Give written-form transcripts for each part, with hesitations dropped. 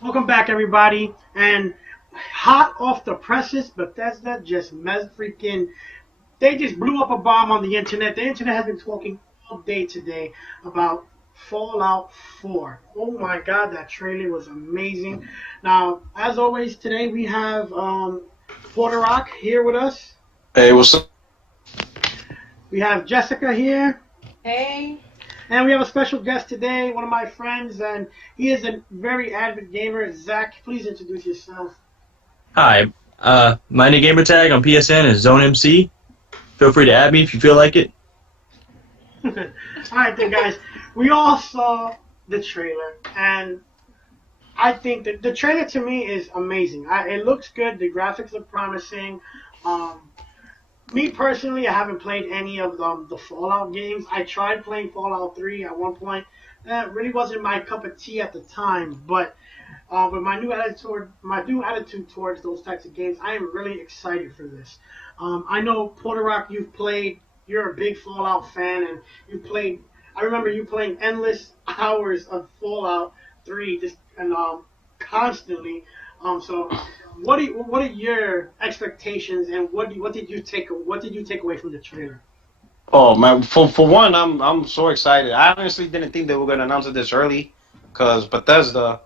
Welcome back, everybody. And hot off the presses, Bethesda they just blew up a bomb on the internet. The internet has been talking all day today about Fallout 4. Oh my God, that trailer was amazing. Now, as always, today we have Porter Rock here with us. Hey, what's up? We have Jessica here. Hey. And we have a special guest today, one of my friends, and he is a very avid gamer. Zach, please introduce yourself. Hi, my new gamer tag on PSN is ZoneMC. Feel free to add me if you feel like it. All right, then, guys. We all saw the trailer, and I think that the trailer to me is amazing. It looks good. The graphics look promising. Me personally, I haven't played any of the Fallout games. I tried playing Fallout 3 at one point. That really wasn't my cup of tea at the time, but with my new attitude towards those types of games, I am really excited for this. I know Porter Rock, you're a big Fallout fan, and I remember you playing endless hours of Fallout 3 constantly. So what are your expectations, and what did you take away from the trailer? Oh man, for one, I'm so excited. I honestly didn't think they were going to announce it this early, because Bethesda,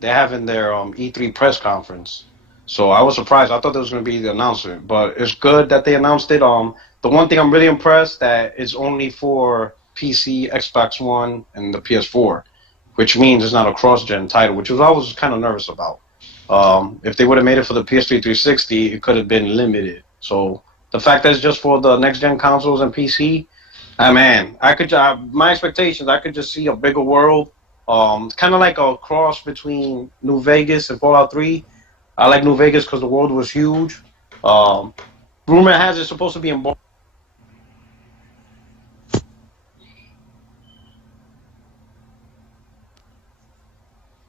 they're having their E3 press conference. So I was surprised. I thought that was going to be the announcement, but it's good that they announced it. The one thing I'm really impressed that it's only for PC, Xbox One, and the PS4, which means it's not a cross-gen title, which I was kind of nervous about. If they would have made it for the PS3 360, it could have been limited. So the fact that it's just for the next-gen consoles and PC, my expectations, I could just see a bigger world, kind of like a cross between New Vegas and Fallout 3. I like New Vegas because the world was huge. Rumor has it supposed to be in. I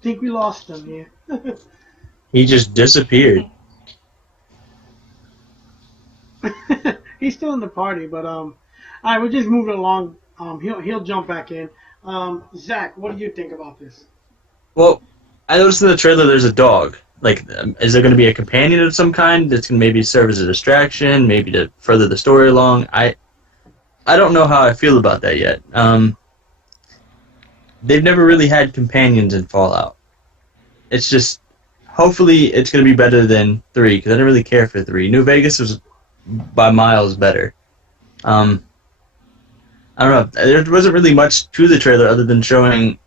think we lost him here. He just disappeared. He's still in the party, but all right, we're just moving along. He'll jump back in. Zach, what do you think about this? Well, I noticed in the trailer there's a dog. Like, is there going to be a companion of some kind that's going to maybe serve as a distraction, maybe to further the story along? I don't know how I feel about that yet. They've never really had companions in Fallout. It's just, hopefully it's going to be better than 3, because I didn't really care for 3. New Vegas was by miles better. I don't know. There wasn't really much to the trailer other than showing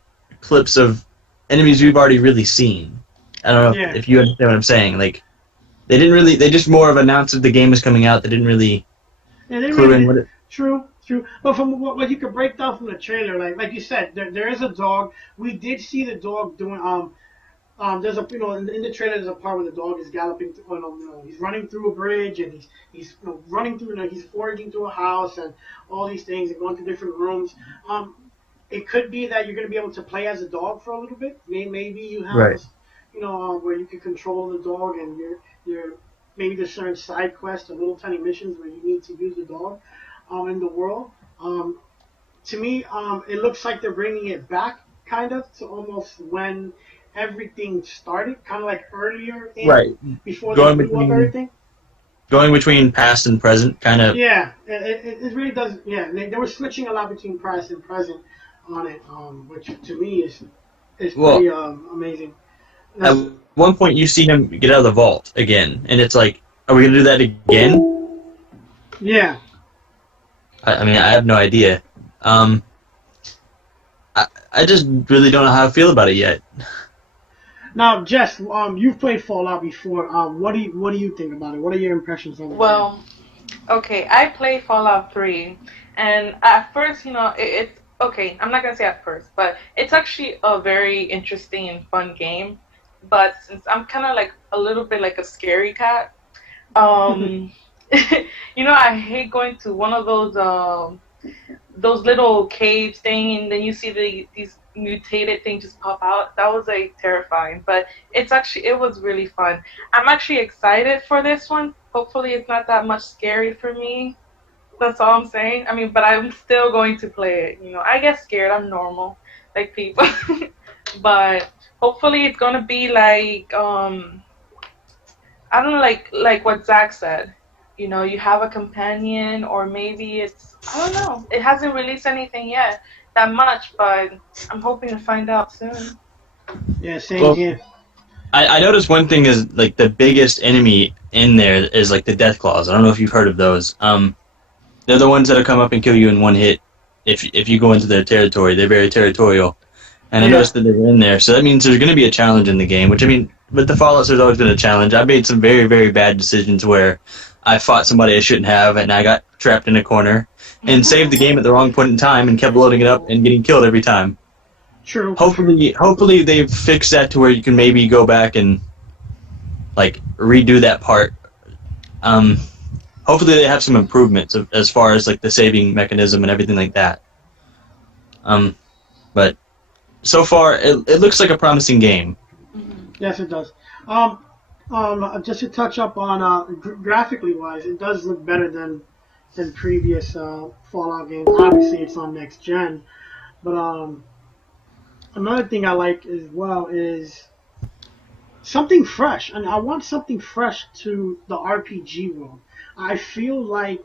clips of enemies we've already really seen. I don't know if you understand what I'm saying. Like, they just more of announced that the game is coming out. They didn't really clue in what it... True. But from what you could break down from the trailer, like you said, there is a dog. We did see the dog doing there's a in the trailer there's a part where the dog is galloping he's running through a bridge, and he's running through, he's foraging through a house and all these things and going to different rooms. It could be that you're going to be able to play as a dog for a little bit. Maybe you have where you can control the dog, and you're maybe there's certain side quests or little tiny missions where you need to use the dog in the world. To me, it looks like they're bringing it back kind of to almost when everything started, kind of like earlier before they blew up everything. Going between past and present, kind of. Yeah, it really does. Yeah, they were switching a lot between past and present on it, which to me is pretty amazing. At one point, you see him get out of the vault again, and it's like, are we gonna do that again? Yeah. I mean, I have no idea. I just really don't know how I feel about it yet. Now, Jess, you've played Fallout before. What do you think about it? What are your impressions of it? Well, okay, I played Fallout 3, and at first, it's okay. I'm not gonna say at first, but it's actually a very interesting and fun game. But since I'm kind of like a little bit like a scary cat, I hate going to one of those little caves thing, and then you see these mutated thing just pop out. That was like terrifying, but it was really fun. I'm actually excited for this one. Hopefully, it's not that much scary for me. That's all I'm saying. I mean, but I'm still going to play it. I get scared. I'm normal, like people. But hopefully, it's gonna be like I don't know, like what Zach said. You have a companion, or maybe I don't know. It hasn't released anything yet that much, but I'm hoping to find out soon. Yeah, same here. I noticed one thing is like the biggest enemy in there is like the death claws. I don't know if you've heard of those. They're the ones that'll come up and kill you in one hit if you go into their territory. They're very territorial. And I noticed that they were in there, so that means there's going to be a challenge in the game, which I mean, with the Fallouts there's always been a challenge. I made some very, very bad decisions where I fought somebody I shouldn't have, and I got trapped in a corner, and saved the game at the wrong point in time, and kept loading it up and getting killed every time. True. Hopefully they've fixed that to where you can maybe go back and like redo that part. Hopefully they have some improvements as far as like the saving mechanism and everything like that. But so far it looks like a promising game. Yes, it does. Just to touch up on graphically wise, it does look better than previous Fallout games. Obviously, it's on next gen, but another thing I like as well is something fresh, and I want something fresh to the RPG world. I feel like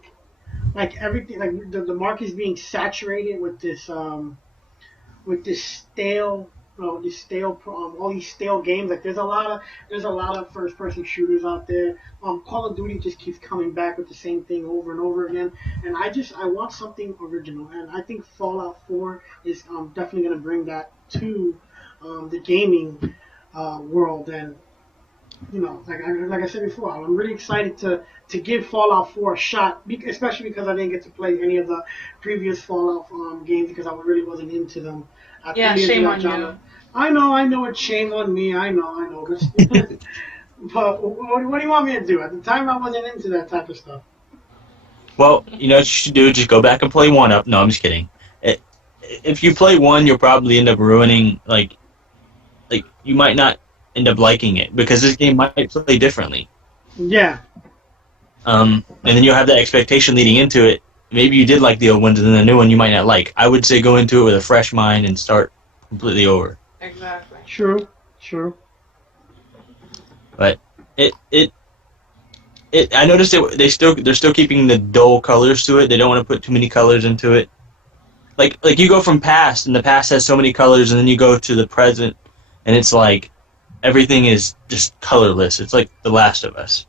everything, like the market is being saturated with this stale. All these stale games. Like there's a lot of first person shooters out there. Call of Duty just keeps coming back with the same thing over and over again. And I want something original. And I think Fallout 4 is definitely going to bring that to the gaming world. And like I said before, I'm really excited to give Fallout 4 a shot, especially because I didn't get to play any of the previous Fallout games because I really wasn't into them. Yeah, shame on you. I know, it's shame on me. I know. But what do you want me to do? At the time, I wasn't into that type of stuff. Well, what you should do, just go back and play 1 up. No, I'm just kidding. If you play 1, you'll probably end up ruining, like you might not end up liking it, because this game might play differently. Yeah. And then you'll have that expectation leading into it. Maybe you did like the old ones, and then the new one you might not like. I would say go into it with a fresh mind and start completely over. Exactly. True. But I noticed they're still keeping the dull colors to it. They don't want to put too many colors into it. Like you go from past, and the past has so many colors, and then you go to the present, and it's like everything is just colorless. It's like The Last of Us.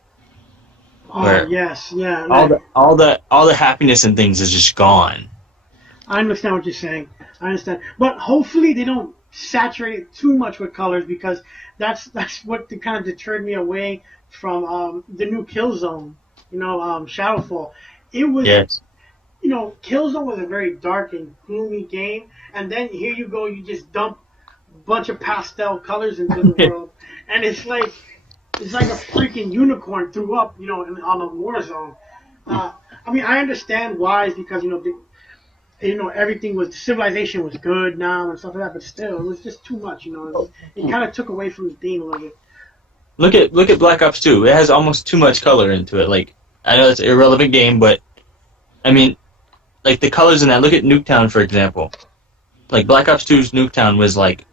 Oh yes, yeah. All the happiness and things is just gone. I understand what you're saying. I understand, but hopefully they don't saturate it too much with colors, because that's what kind of deterred me away from the new Killzone. Shadowfall. It was. Yes. Killzone was a very dark and gloomy game, and then here you go, you just dump a bunch of pastel colors into the world, and it's like a freaking unicorn threw up, on a war zone. I mean, I understand why, it's because everything civilization was good now and stuff like that, but still, it was just too much. It kind of took away from the theme a little bit. Look at Black Ops 2. It has almost too much color into it. Like, I know it's an irrelevant game, but I mean, like the colors in that. Look at Nuketown, for example. Like Black Ops 2's Nuketown was like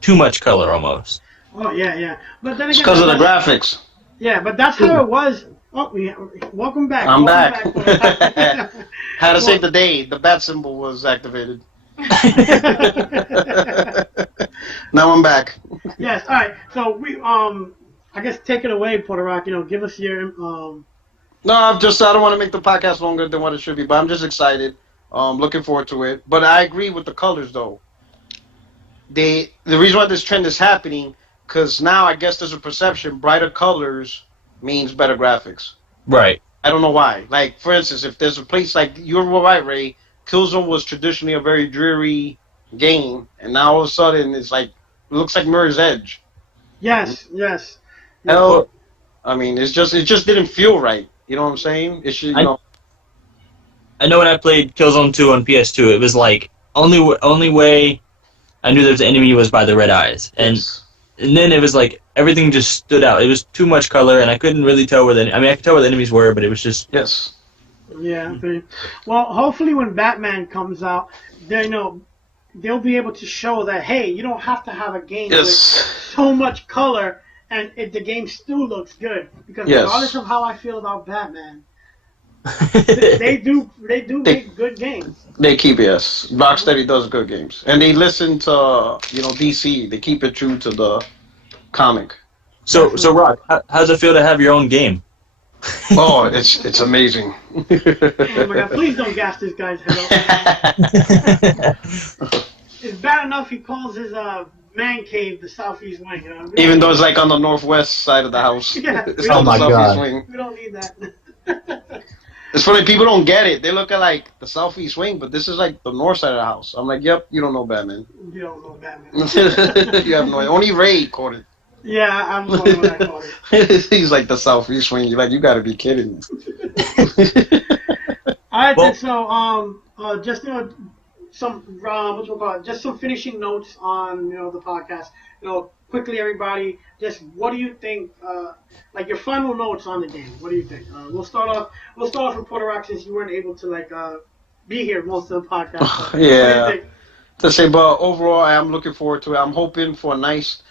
too much color almost. Oh yeah. But then again, it's because of the graphics. Yeah, but that's how it was. Oh, welcome back. I'm back. Had to save the day. The bat symbol was activated. Now I'm back. Yes. All right. So we I guess take it away, Puerto Rock. Give us your No, I don't want to make the podcast longer than what it should be, but I'm just excited. Looking forward to it. But I agree with the colors, though. The reason why this trend is happening, because now I guess there's a perception brighter colors means better graphics. Right. I don't know why. Like, for instance, if there's a place like, you're right, Ray, Killzone was traditionally a very dreary game, and now all of a sudden it looks like Mirror's Edge. Yes. Hell, I mean, it just didn't feel right. You know what I'm saying? It should, I know when I played Killzone 2 on PS2, it was like only way I knew the enemy was by the red eyes, and Yes. and then it was like everything just stood out. It was too much color, and I couldn't really tell where I could tell where the enemies were, but it was just Yes. Yeah. Well, hopefully when Batman comes out, they'll be able to show that, hey, you don't have to have a game with Yes. so much color and the game still looks good. Because Yes. regardless of how I feel about Batman, they do make good games. They keep, yes. Rocksteady does good games, and they listen to DC. They keep it true to the comic. So Rock, how's it feel to have your own game? Oh, it's amazing. Oh my god, please don't gas this guy's head up. It's bad enough he calls his man cave the southeast wing. Even though it's like on the northwest side of the house. Yeah. It's Oh on the my southeast God. wing. We don't need that. It's funny, people don't get it. They look at like the southeast wing, but this is like the north side of the house. I'm like, yep, you don't know Batman. You don't know Batman. You have no idea. Only Ray caught it. Yeah, I'm the one that called it. He's like the southeast wing. You're like, you gotta be kidding me. Alright, Well- so just some just some finishing notes on the podcast. Quickly, everybody, just what do you think? Like your final notes on the game. What do you think? We'll start off with Puerto Rock since you weren't able to be here most of the podcast. So, Yeah. What do you think? To say, but overall, I'm looking forward to it. I'm hoping for a nice,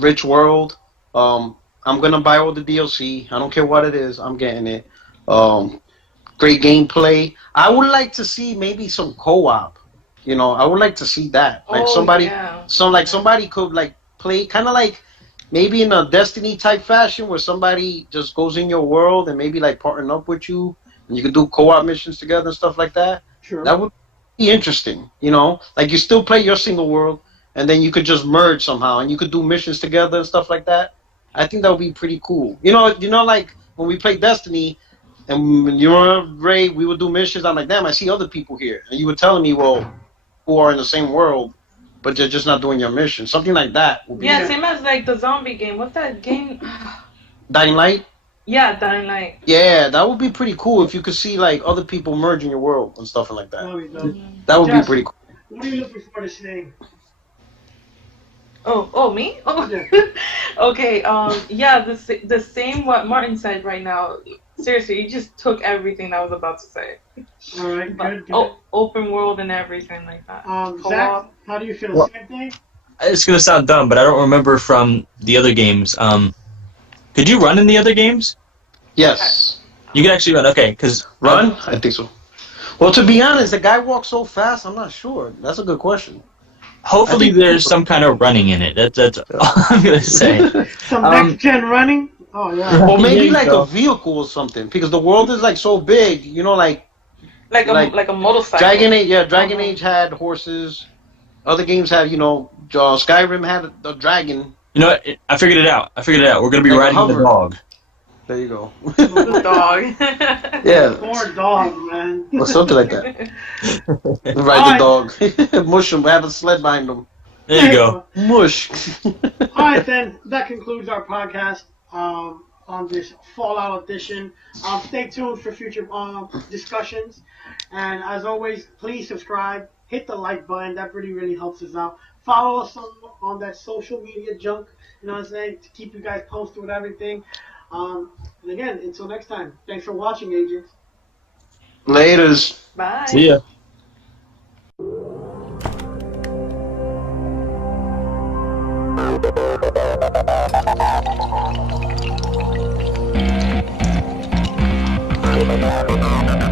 rich world. I'm gonna buy all the DLC. I don't care what it is. I'm getting it. Great gameplay. I would like to see maybe some co-op. I would like to see that. Like somebody could like play kind of like maybe in a Destiny type fashion where somebody just goes in your world and maybe like partner up with you and you could do co-op missions together and stuff like that. Sure. That would be interesting. Like you still play your single world and then you could just merge somehow and you could do missions together and stuff like that. I think that would be pretty cool. Like when we played Destiny and Ray, we would do missions. I'm like, damn, I see other people here, and you were telling me, well, who are in the same world, but they're just not doing your mission. Something like that would be Yeah, same as like the zombie game. What's that game? Dying Light. Yeah, Dying Light. Yeah, that would be pretty cool if you could see like other people merge in your world and stuff like that. There we go. That would be Jess, pretty cool. What are you looking forward to seeing? Oh, me? Oh, Yeah. okay. Yeah, the same what Martin said right now. Seriously, you just took everything I was about to say. All right, But, good. open world and everything like that. Zach, Co-op. how do you feel? Well- Same thing? It's gonna sound dumb, but I don't remember from the other games. Could you run in the other games? Yes. You can actually run. Okay, because Run? I think so. Well, to be honest, the guy walks so fast. I'm not sure. That's a good question. hopefully I think- there's some kind of running in it. That's all I'm gonna say. Some Um, next gen running? Oh yeah. Or maybe Yeah, like so- a vehicle or something, because the world is like so big. Like Like like a motorcycle. Dragon Age. Yeah, Dragon Uh-huh. Age had horses. Other games had, Skyrim had a dragon. You know what? I figured it out. We're gonna be Like a riding the hover. dog. There you go. The dog. Yeah, Poor dog, man. or something like that. Ride the dog. Mush him. Have a sled behind him. There you go. Mush. All right, then. That concludes our podcast on this Fallout edition. Stay tuned for future discussions. And as always, please subscribe. Hit the like button. That really, really helps us out. Follow us on that social media junk. You know what I'm saying? To keep you guys posted with everything. And again, until next time. Thanks for watching, agents. Laters. Bye. See ya. Thank you.